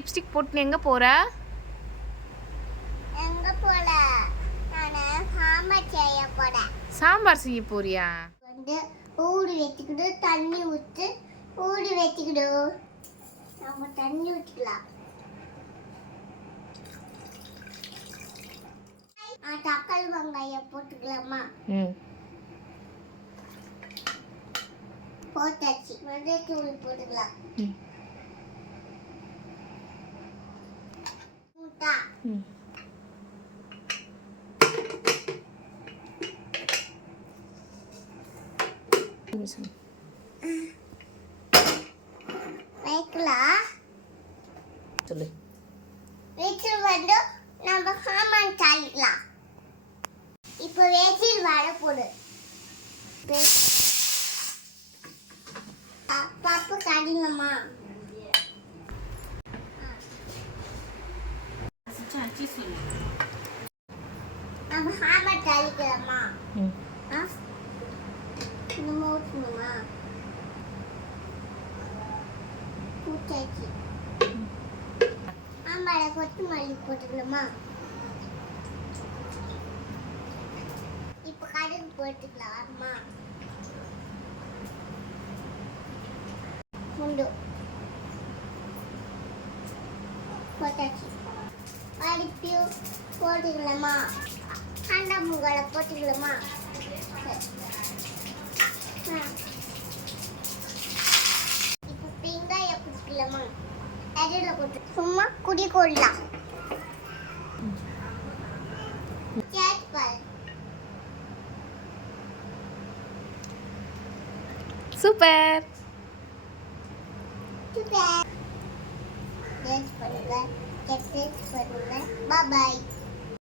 Lipstick போட்டு எங்க போற? எங்க போல? நான் சாம்பார் செய்ய போறேன். சாம்பார் செய்ய போறியா? வந்து ஊறி வச்சுக்கிட்டு தண்ணி ஊற்றி ஊறி வச்சுக்கிடு. நம்ம தண்ணி ஊற்றிக்கலாம். தக்காளி வெங்காயம் போட்டுக்கலாமா? போட்டாச்சு. மஞ்சள் தூள் போட்டுக்கலாம். முட்டை வைக்கலாம். சொல்லு. வெச்சில் வந்து நம்ம சாமான் தாளிக்கலாம். இப்போ வெச்சில் வடை போடு. பப்பு கடிங்கம்மா. நம்ம சாமான் தாளிக்கலாமா? நம்ம ஊற்றணுமா? ஊற்றாச்சு. ஆமாடா, கொத்தமல்லி போட்டுக்கலாமா? இப்போ கடுகு போட்டுக்கலாமா? முண்டு போட்டாச்சு. அரிப்பி போட்டுக்கலாமா? கண்ட முகளை போட்டுக்கலாமா? இப்போ வெங்காயம் போட்டுக்கலாமா? அடியில் போட்டு சும்மா குடி கொள்ளலாம். சூப்பர். பண்ணுங்க, பண்ணுங்க. Bye bye.